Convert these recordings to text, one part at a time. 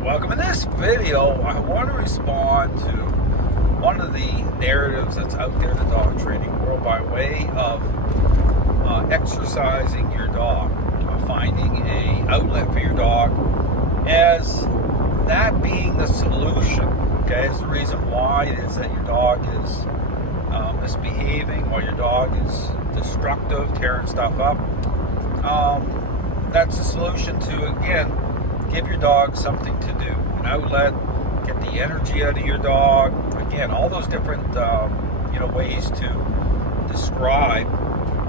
Alright, welcome. In this video, I want to respond to one of the narratives that's out there in the dog training world by way of exercising your dog, finding a outlet for your dog as that being the solution, okay, is the reason why it is that your dog is misbehaving, why your dog is destructive, tearing stuff up. That's the solution to, again, give your dog something to do, an outlet, get the energy out of your dog. Again, all those different ways to describe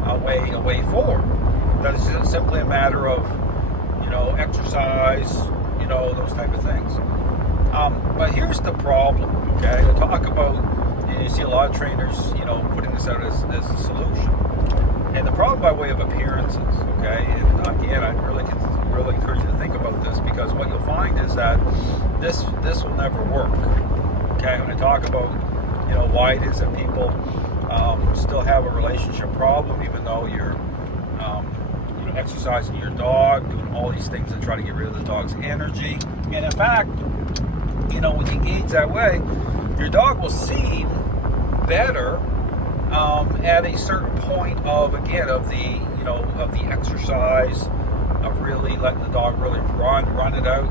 a way forward. That is simply a matter of exercise, those type of things. But here's the problem. Okay, I talk about, you see a lot of trainers putting this out as a solution. And the problem by way of appearances, okay, and again, I really encourage you to think about this, because what you'll find is that this will never work, okay? When I talk about, why it is that people still have a relationship problem, even though you're, exercising your dog, doing all these things to try to get rid of the dog's energy. And in fact, when you engage that way, your dog will seem better at a certain point of the exercise, of really letting the dog really run it out,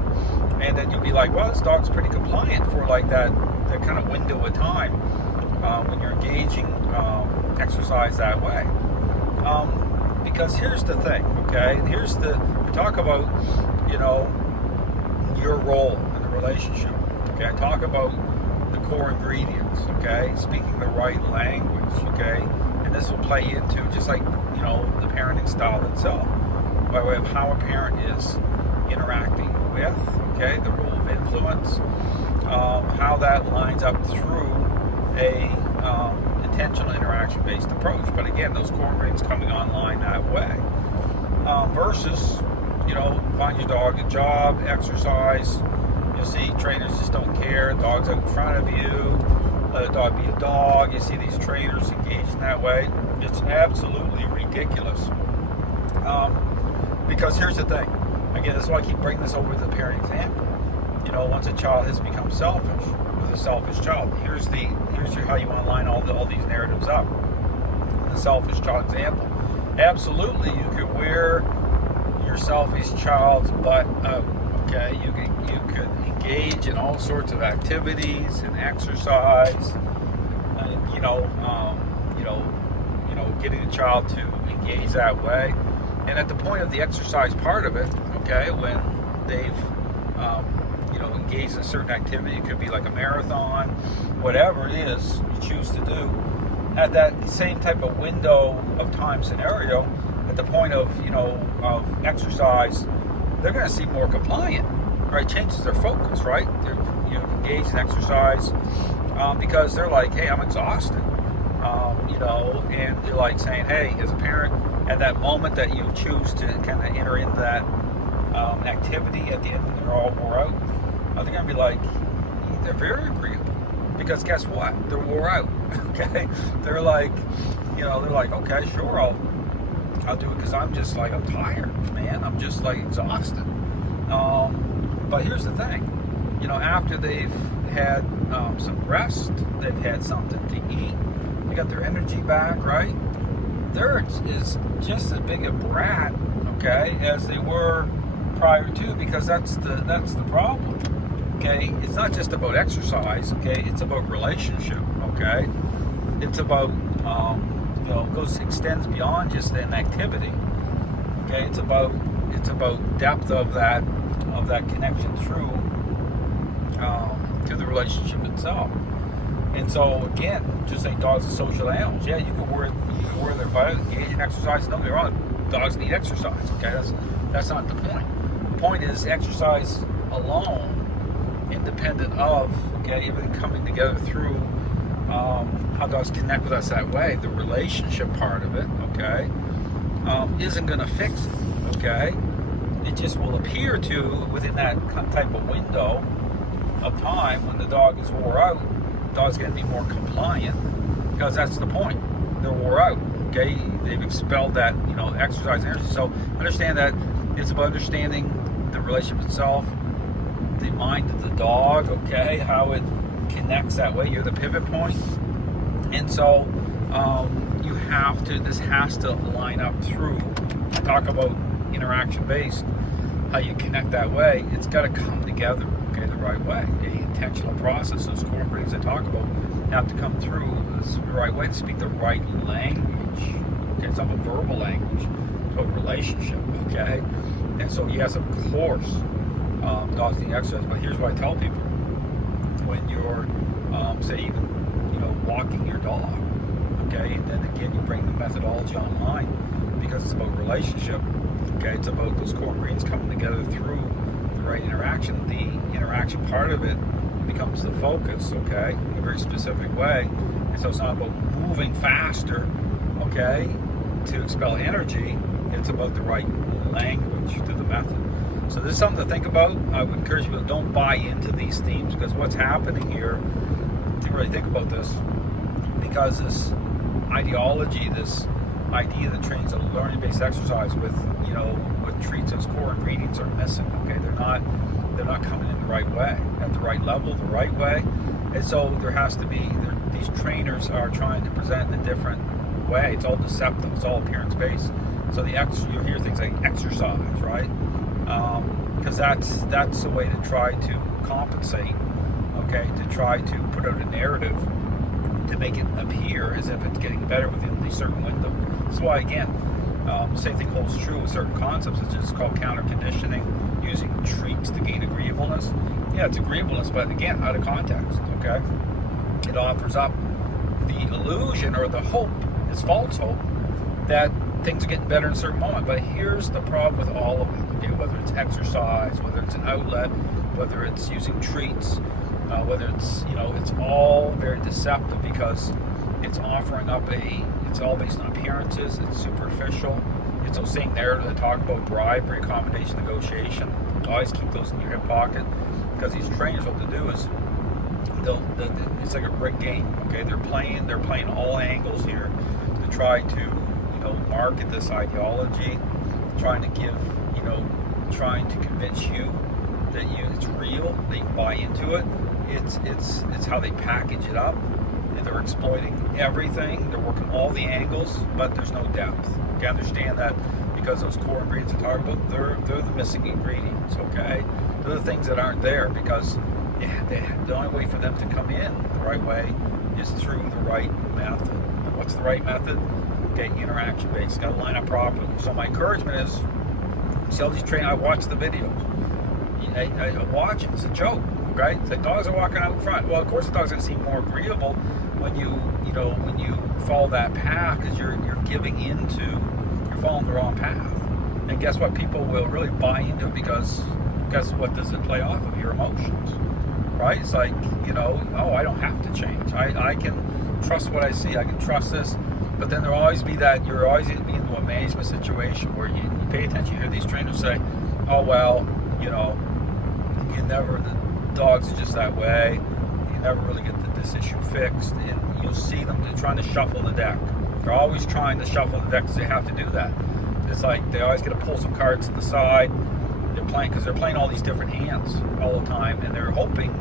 and then you'll be like, well, this dog's pretty compliant for like that kind of window of time when you're engaging exercise that way. Because here's the thing, okay? We talk about your role in the relationship. Okay, I talk about the core ingredients, okay? Speaking the right language, okay? And this will play into just like, the parenting style itself, by way of how a parent is interacting with, okay? The role of influence, how that lines up through a intentional interaction-based approach. But again, those core ingredients coming online that way. Versus, find your dog a job, exercise. You'll see trainers just don't care. Dog's out in front of you. Let a dog be a dog. You see these trainers engaged in that way. It's absolutely ridiculous. Because here's the thing. Again, that's why I keep bringing this over to the parent example. Once a child has become selfish, with a selfish child, here's how you want to line all these narratives up. The selfish child example. Absolutely, you could wear your selfish child's butt out. Okay, you could engage in all sorts of activities and exercise. Getting a child to engage that way, and at the point of the exercise part of it, okay, when they've engaged in a certain activity, it could be like a marathon, whatever it is you choose to do. At that same type of window of time scenario, at the point of of exercise, they're going to seem more compliant, right? Changes their focus, right? They're engaged in exercise because they're like, hey, I'm exhausted, and you're like saying, hey, as a parent, at that moment that you choose to kind of enter into that activity, at the end when they're all wore out, they're going to be like, they're very agreeable, because guess what? They're wore out. Okay, they're like, okay, sure, I'll do it, because I'm just like, I'm tired, man. I'm just like exhausted. But here's the thing, after they've had some rest, they've had something to eat, they got their energy back, right? They're is just as big a brat, okay, as they were prior to, because that's the problem. Okay, it's not just about exercise. Okay, it's about relationship. Okay, it's about extends beyond just an activity. Okay, it's about depth of that connection through to the relationship itself. And so again, just like dogs are social animals. Yeah, you can wear their butt, engage in exercise. Don't get me wrong, dogs need exercise. Okay, that's not the point. The point is exercise alone, independent of everything coming together through how dogs connect with us that way, the relationship part of it, isn't going to fix it. Okay, it just will appear to, within that type of window of time when the dog is wore out, the dog's going to be more compliant, because that's the point. They're wore out. Okay, they've expelled that exercise energy. So understand that it's about understanding the relationship itself, the mind of the dog, okay, how it connects that way. You're the pivot point. And so you have to, this has to line up through. I talk about interaction based, how you connect that way. It's got to come together, okay, the right way. The intentional process, those core ingredients I talk about, have to come through the right way to speak the right language. Okay, it's not a verbal language, it's a relationship, okay? And so, yes, of course, dogs need exercise, but here's what I tell people. When you're, say, even, walking your dog, okay, and then again, you bring the methodology online because it's about relationship, okay, it's about those core ingredients coming together through the right interaction. The interaction part of it becomes the focus, okay, in a very specific way. And so it's not about moving faster, okay, to expel energy. It's about the right language through the method. So this is something to think about. I would encourage people, don't buy into these themes, because what's happening here, to really think about this, because this ideology, this idea that trains a learning-based exercise with, what treats as core ingredients are missing. Okay, they're not coming in the right way, at the right level, the right way, and so there has to be. These trainers are trying to present in a different way. It's all deceptive. It's all appearance-based. So you'll hear things like exercise, right? Because that's the way to try to compensate. Okay, to try to put out a narrative to make it appear as if it's getting better within the certain window. That's why, again, same thing holds true with certain concepts. It's just called counter conditioning, using treats to gain agreeableness. Yeah, it's agreeableness, but again, out of context, okay? It offers up the illusion or the hope, it's false hope, that things are getting better in a certain moment. But here's the problem with all of it, okay? Whether it's exercise, whether it's an outlet, whether it's using treats, whether it's, it's all very deceptive, because it's offering up it's all based on appearances, it's superficial, it's those same narrative that talk about bribery, accommodation, negotiation. Always keep those in your hip pocket, because these trainers, what they do is, it's like a rigged game, okay? They're playing all angles here to try to, market this ideology, trying to give, trying to convince you that it's real, that you can buy into it. It's how they package it up. They're exploiting everything. They're working all the angles, but there's no depth. Okay, understand that, because those core ingredients I talk about, they're the missing ingredients. Okay, they're the things that aren't there, because the only way for them to come in the right way is through the right method. What's the right method? Okay, interaction based. Got to line up properly. So my encouragement is, see all these trainers. I watch the videos. I watch it. It's a joke. Right? The dogs are walking out in front. Well, of course, the dog's going to seem more agreeable when you follow that path, because you're following the wrong path. And guess what? People will really buy into it, because guess what does it play off of? Your emotions, right? It's like, oh, I don't have to change. I can trust what I see. I can trust this. But then there'll always be that, you're always going to be into a management situation where you pay attention. You hear these trainers say, oh, well, you never, the dogs are just that way. You never really get this issue fixed. And you'll see them, they're trying to shuffle the deck. They're always trying to shuffle the deck, because they have to do that. It's like they always get to pull some cards to the side. They're playing, because they're playing all these different hands all the time, and they're hoping,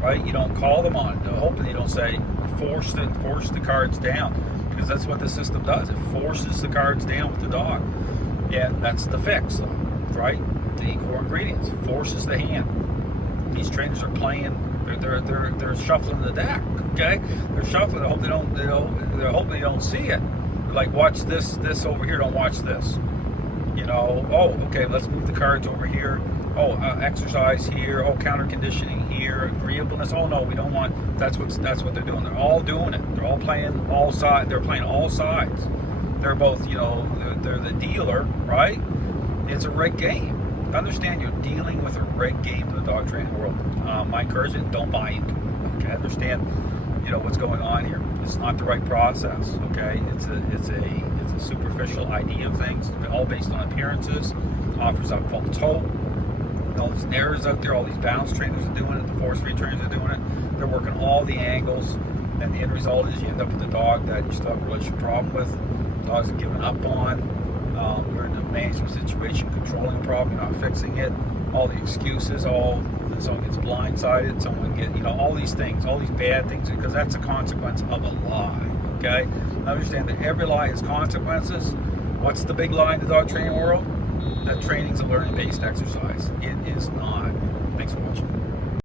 right, you don't call them on it. They're hoping you don't say, force the cards down, because that's what the system does. It forces the cards down with the dog. And that's the fix, right? The core ingredients, forces the hand. These trainers are playing, they're shuffling the deck, okay? They're shuffling. I hope they're hoping they don't see it. They're like, watch this over here, don't watch this. Oh, okay, let's move the cards over here. Oh, exercise here. Oh, counter conditioning here. Agreeableness. Oh no, we don't want. That's what they're doing. They're all doing it. They're all playing all sides. They're playing all sides. They're both, they're the dealer, right? It's a rigged game. Understand, you're dealing with a rigged game in the dog training world. My encouragement: don't buy into it. Okay, understand, what's going on here. It's not the right process. Okay, it's a superficial idea of things, all based on appearances. Offers up false hope. All these narratives out there, all these balance trainers are doing it, the force-free trainers are doing it. They're working all the angles, and the end result is you end up with a dog that you still have a relationship problem with. Dogs are giving up on. We're in a management situation, controlling a problem, you're not fixing it. all the excuses, all someone gets blindsided, someone get, all these things, all these bad things, because that's a consequence of a lie. Okay, understand that every lie has consequences. What's the big lie in the dog training world? That training's a learning-based exercise. It is not. Thanks for watching.